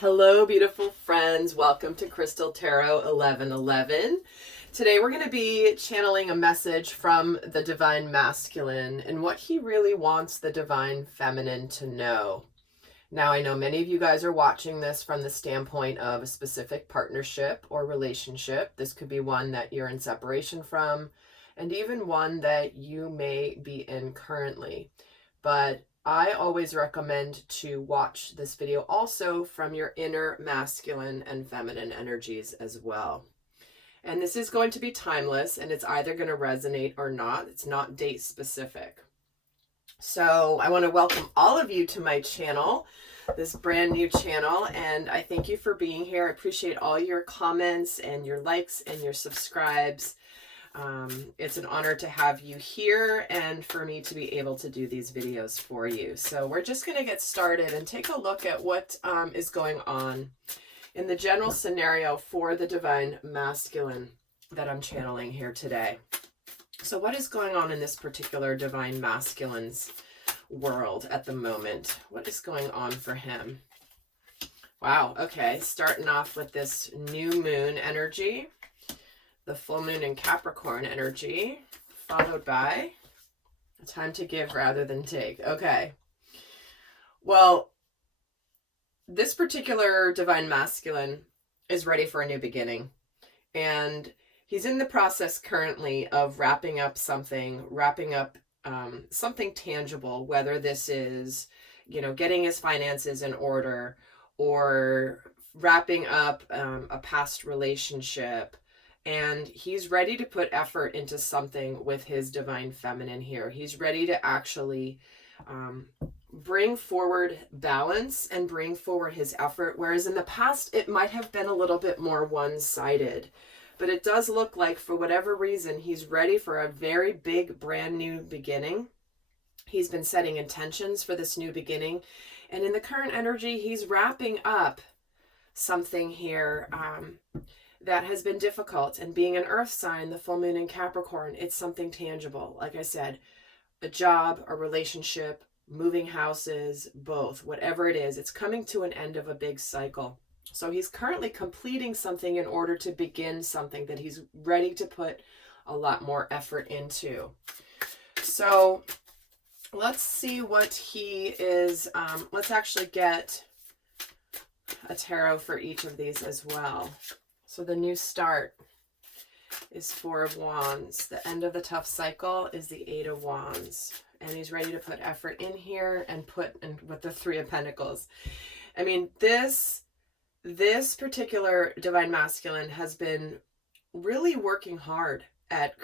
Hello, beautiful friends. Welcome to Crystal Tarot 1111. Today we're going to be channeling a message from the Divine Masculine and what he really wants the Divine Feminine to know. Now, I know many of you guys are watching this from the standpoint of a specific partnership or relationship. This could be one that you're in separation from, and even one that you may be in currently. But I always recommend to watch this video also from your inner masculine and feminine energies as well. And this is going to be timeless, and it's either going to resonate or not. It's not date specific. So I want to welcome all of you to my channel, this brand new channel, and I thank you for being here. I appreciate all your comments and your likes and your subscribes. It's an honor to have you here and for me to be able to do these videos for you. So we're just going to get started and take a look at what is going on in the general scenario for the Divine Masculine that I'm channeling here today. So what is going on in this particular Divine Masculine's world at the moment? What is going on for him? Wow, okay, starting off with this new moon energy, the full moon in Capricorn energy, followed by time to give rather than take. Okay. Well, this particular Divine Masculine is ready for a new beginning. And he's in the process currently of wrapping up something tangible, whether this is, getting his finances in order or wrapping up a past relationship. And he's ready to put effort into something with his Divine Feminine here. He's ready to actually bring forward balance and bring forward his effort. Whereas in the past, it might have been a little bit more one-sided. But it does look like, for whatever reason, he's ready for a very big, brand new beginning. He's been setting intentions for this new beginning. And in the current energy, he's wrapping up something here that has been difficult. And being an earth sign, the full moon in Capricorn, it's something tangible. Like I said, a job, a relationship, moving houses, both, whatever it is, it's coming to an end of a big cycle. So he's currently completing something in order to begin something that he's ready to put a lot more effort into. So let's see what he is. Let's actually get a tarot for each of these as well. So the new start is Four of Wands. The end of the tough cycle is the Eight of Wands. And he's ready to put effort in here and put in with the Three of Pentacles. I mean, this particular Divine Masculine has been really working hard at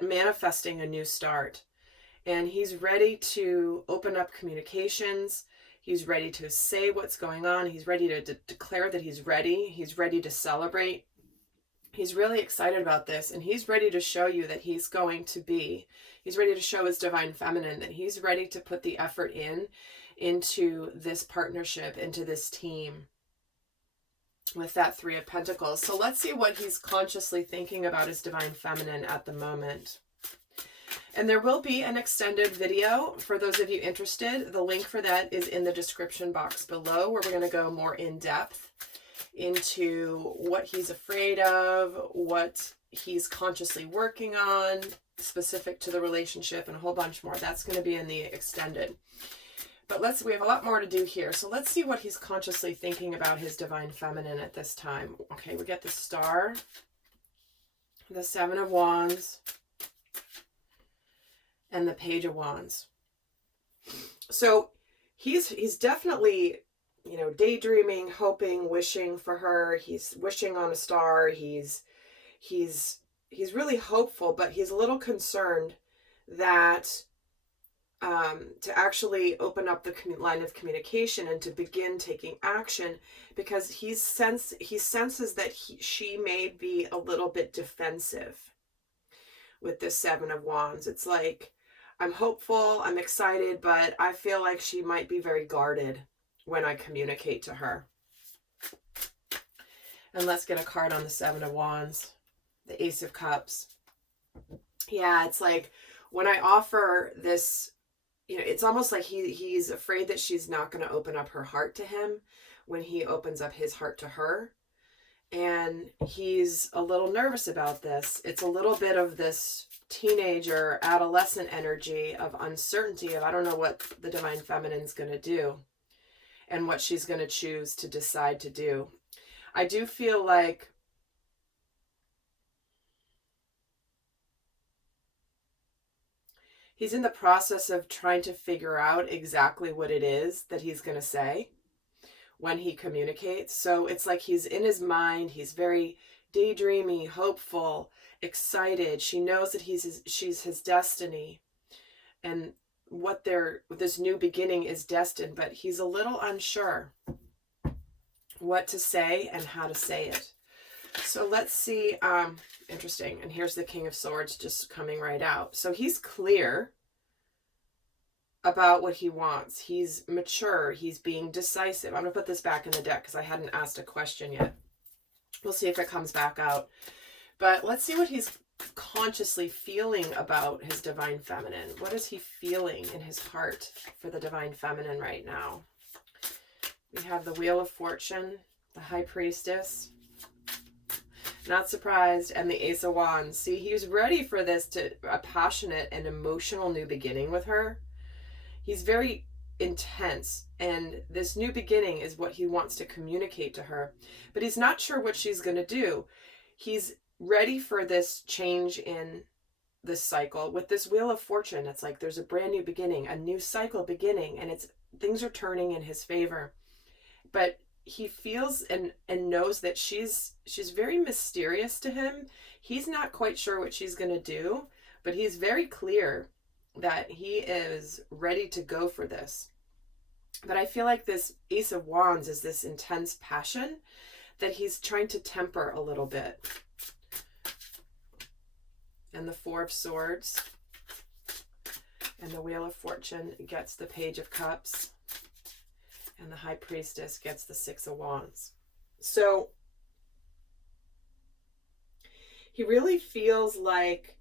manifesting a new start. And he's ready to open up communications. He's ready to say what's going on. He's ready to declare that he's ready. He's ready to celebrate. He's really excited about this. And he's ready to show you that he's ready to show his Divine Feminine that he's ready to put the effort into this partnership, into this team with that Three of Pentacles. So let's see what he's consciously thinking about his Divine Feminine at the moment. And there will be an extended video for those of you interested. The link for that is in the description box below, where we're going to go more in depth into what he's afraid of, what he's consciously working on, specific to the relationship, and a whole bunch more. That's going to be in the extended. But we have a lot more to do here. So let's see what he's consciously thinking about his Divine Feminine at this time. Okay, we get the Star, the Seven of Wands, and the Page of Wands. So he's definitely, daydreaming, hoping, wishing for her. He's wishing on a star. He's really hopeful, but he's a little concerned that to actually open up the line of communication and to begin taking action, because he senses that she may be a little bit defensive with this Seven of Wands. It's like, I'm hopeful, I'm excited, but I feel like she might be very guarded when I communicate to her. And let's get a card on the Seven of Wands, the Ace of Cups. Yeah, it's like when I offer this it's almost like he's afraid that she's not going to open up her heart to him when he opens up his heart to her. And he's a little nervous about this. It's a little bit of this teenager, adolescent energy of uncertainty of, I don't know what the Divine Feminine's going to do and what she's going to choose to decide to do. I do feel like he's in the process of trying to figure out exactly what it is that he's going to say when he communicates. So it's like he's in his mind, he's very daydreamy, hopeful, excited. She knows that she's his destiny and what this new beginning is destined, but he's a little unsure what to say and how to say it. So let's see, interesting. And here's the King of Swords just coming right out. So he's clear about what he wants. He's mature. He's being decisive. I'm going to put this back in the deck because I hadn't asked a question yet. We'll see if it comes back out. But let's see what he's consciously feeling about his Divine Feminine. What is he feeling in his heart for the Divine Feminine right now? We have the Wheel of Fortune, the High Priestess, not surprised, and the Ace of Wands. See, he's ready for this, a passionate and emotional new beginning with her. He's very intense, and this new beginning is what he wants to communicate to her, but he's not sure what she's going to do. He's ready for this change in this cycle. With this Wheel of Fortune, it's like there's a brand new beginning, a new cycle beginning, and things are turning in his favor. But he feels and knows that she's very mysterious to him. He's not quite sure what she's going to do, but he's very clear that he is ready to go for this. But I feel like this Ace of Wands is this intense passion that he's trying to temper a little bit. And the Four of Swords and the Wheel of Fortune gets the Page of Cups, and the High Priestess gets the Six of Wands. So he really feels like,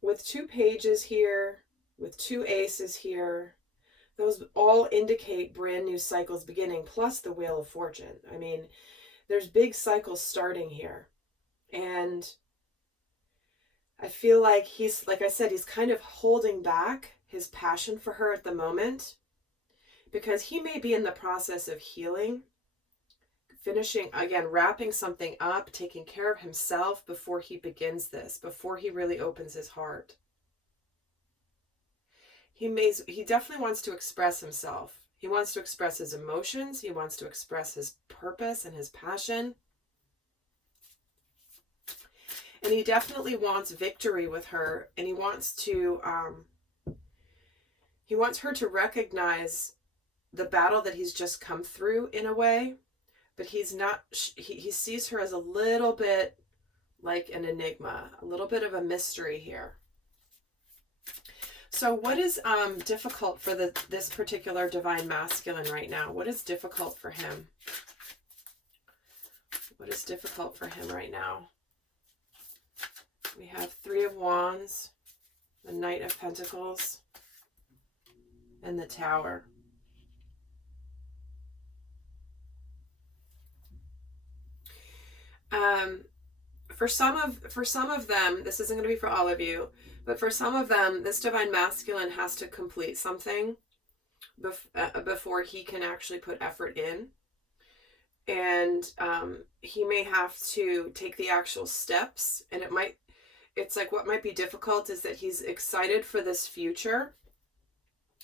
with two pages here, with two aces here, those all indicate brand new cycles beginning, plus the Wheel of Fortune. I mean, there's big cycles starting here. And I feel like he's, like I said, he's kind of holding back his passion for her at the moment, because he may be in the process of healing, finishing, again, wrapping something up, taking care of himself before he begins this, before he really opens his heart. He definitely wants to express himself. He wants to express his emotions. He wants to express his purpose and his passion. And he definitely wants victory with her, and he wants her to recognize the battle that he's just come through in a way, but he's not, he sees her as a little bit like an enigma, a little bit of a mystery here. So what is difficult for this particular Divine Masculine right now? What is difficult for him? What is difficult for him right now? We have Three of Wands, the Knight of Pentacles, and the Tower. For some of them, this isn't going to be for all of you, but for some of them, this Divine Masculine has to complete something before he can actually put effort in. And he may have to take the actual steps, and it's like what might be difficult is that he's excited for this future,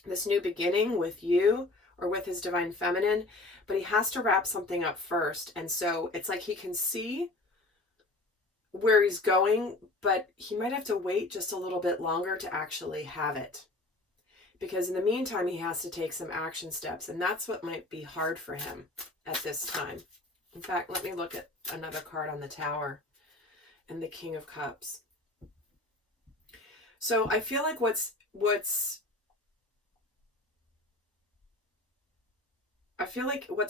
this new beginning with you or with his Divine Feminine, but he has to wrap something up first. And so it's like he can see where he's going, but he might have to wait just a little bit longer to actually have it. Because in the meantime, he has to take some action steps, and that's what might be hard for him at this time. In fact, let me look at another card on the Tower and the King of Cups. So I feel like what's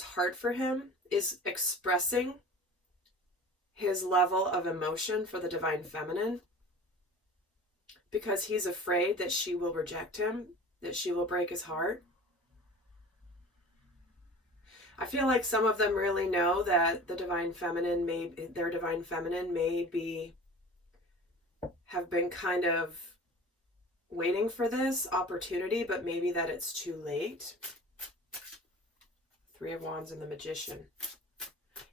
hard for him is expressing his level of emotion for the Divine Feminine, because he's afraid that she will reject him, that she will break his heart. I feel like some of them really know that their divine feminine may have been kind of waiting for this opportunity, but maybe that it's too late. Three of Wands and the Magician.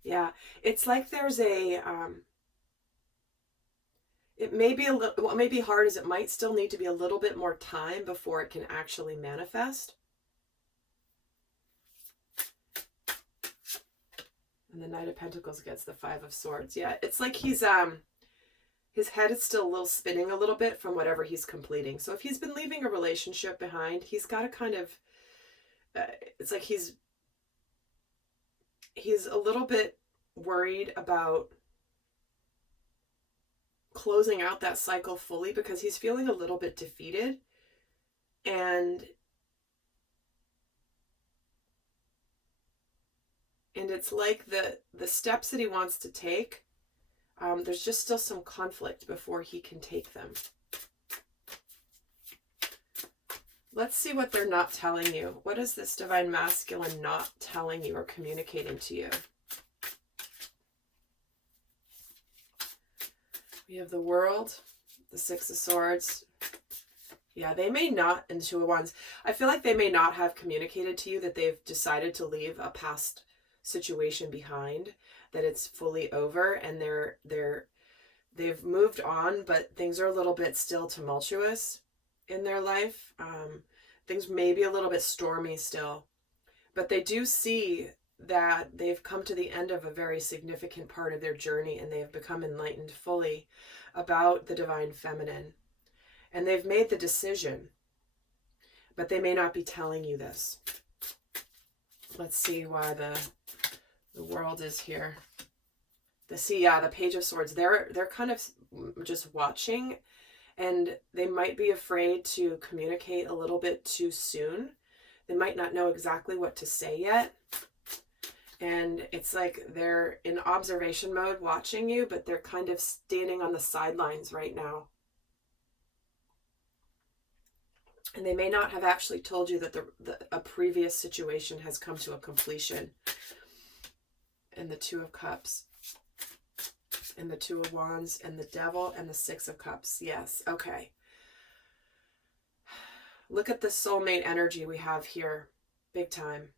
Yeah, it's like there's a, it may be a little, what may be hard is it might still need to be a little bit more time before it can actually manifest. And the Knight of Pentacles gets the Five of Swords. Yeah, it's like he's, his head is still a little spinning a little bit from whatever he's completing. So if he's been leaving a relationship behind, he's got to kind of, it's like he's a little bit worried about closing out that cycle fully because he's feeling a little bit defeated. And it's like the steps that he wants to take, there's just still some conflict before he can take them. Let's see what they're not telling you. What is this divine masculine not telling you or communicating to you? We have the World, the Six of Swords. Yeah, they may not, and the Two of Wands. I feel like they may not have communicated to you that they've decided to leave a past situation behind, that it's fully over, and they've moved on, but things are a little bit still tumultuous in their life. Things may be a little bit stormy still, but they do see that they've come to the end of a very significant part of their journey, and they have become enlightened fully about the divine feminine, and they've made the decision, but they may not be telling you this. Let's see why the World is here. The Page of Swords. They're kind of just watching, and they might be afraid to communicate a little bit too soon. They might not know exactly what to say yet. And it's like they're in observation mode watching you, but they're kind of standing on the sidelines right now. And they may not have actually told you that a previous situation has come to a completion. And the Two of Cups. And the Two of Wands. And the Devil. And the Six of Cups. Yes. Okay. Look at the soulmate energy we have here. Big time.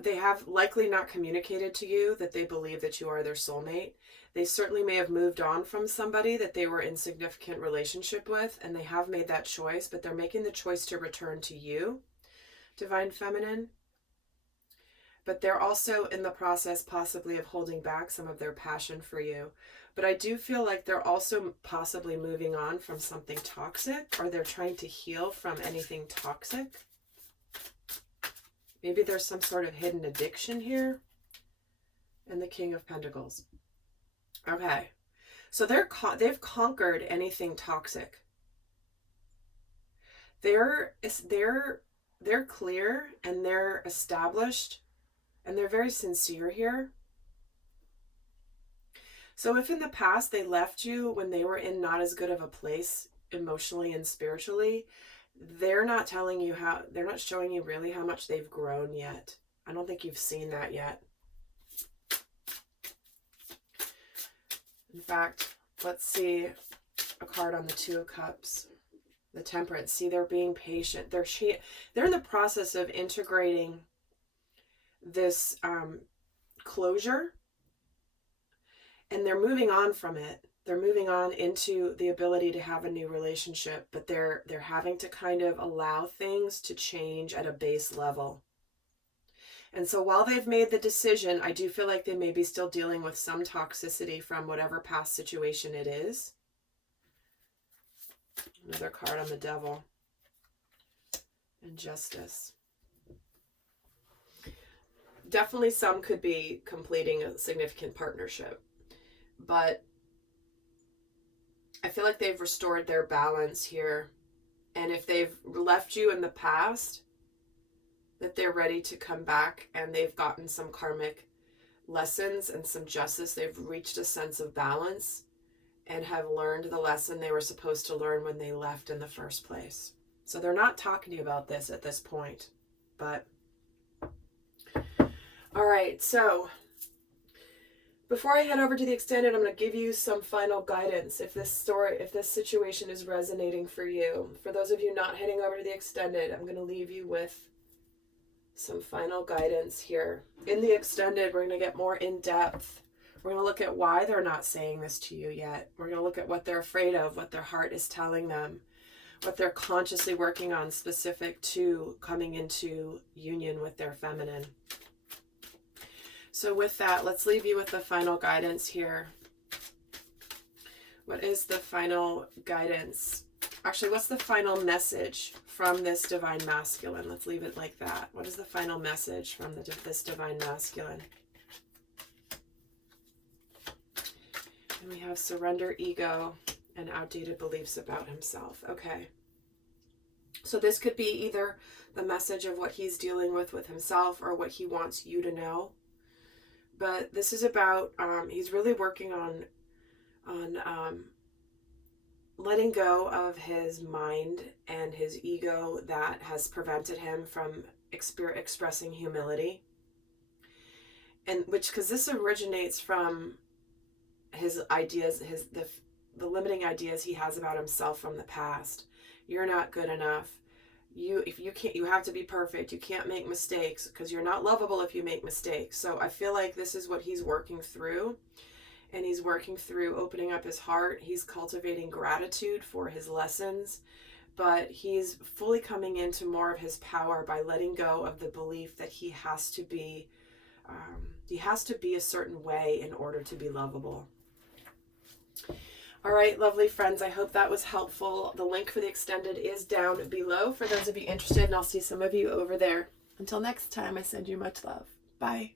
They have likely not communicated to you that they believe that you are their soulmate. They certainly may have moved on from somebody that they were in significant relationship with, and they have made that choice, but they're making the choice to return to you, divine feminine. But they're also in the process possibly of holding back some of their passion for you. But I do feel like they're also possibly moving on from something toxic, or they're trying to heal from anything toxic. Maybe there's some sort of hidden addiction here. And the King of Pentacles. Okay. So they've conquered anything toxic. They're clear, and they're established, and they're very sincere here. So if in the past they left you when they were in not as good of a place emotionally and spiritually, they're not telling you they're not showing you really how much they've grown yet. I don't think you've seen that yet. In fact, let's see a card on the Two of Cups. The Temperance. See, they're being patient. They're in the process of integrating this closure, and they're moving on from it. They're moving on into the ability to have a new relationship, but they're having to kind of allow things to change at a base level. And so while they've made the decision, I do feel like they may be still dealing with some toxicity from whatever past situation it is. Another card on the Devil. And Justice. Definitely some could be completing a significant partnership, but I feel like they've restored their balance here. And if they've left you in the past, that they're ready to come back, and they've gotten some karmic lessons and some justice. They've reached a sense of balance, and have learned the lesson they were supposed to learn when they left in the first place. So they're not talking to you about this at this point, but all right. So before I head over to the extended, I'm going to give you some final guidance if this situation is resonating for you. For those of you not heading over to the extended, I'm going to leave you with some final guidance here. In the extended, we're going to get more in depth. We're going to look at why they're not saying this to you yet. We're going to look at what they're afraid of, what their heart is telling them, what they're consciously working on specific to coming into union with their feminine. So with that, let's leave you with the final guidance here. What is the final guidance? Actually, what's the final message from this divine masculine? Let's leave it like that. What is the final message from this divine masculine? And we have surrender, ego, and outdated beliefs about himself. Okay. So this could be either the message of what he's dealing with himself or what he wants you to know. But this is about, he's really working on letting go of his mind and his ego that has prevented him from expressing humility. And because this originates from his ideas, the limiting ideas he has about himself from the past. You're not good enough. You have to be perfect. You can't make mistakes because you're not lovable if you make mistakes. So I feel like this is what he's working through, and he's working through opening up his heart. He's cultivating gratitude for his lessons, but he's fully coming into more of his power by letting go of the belief that he has to be a certain way in order to be lovable. All right, lovely friends, I hope that was helpful. The link for the extended is down below for those of you interested, and I'll see some of you over there. Until next time, I send you much love. Bye.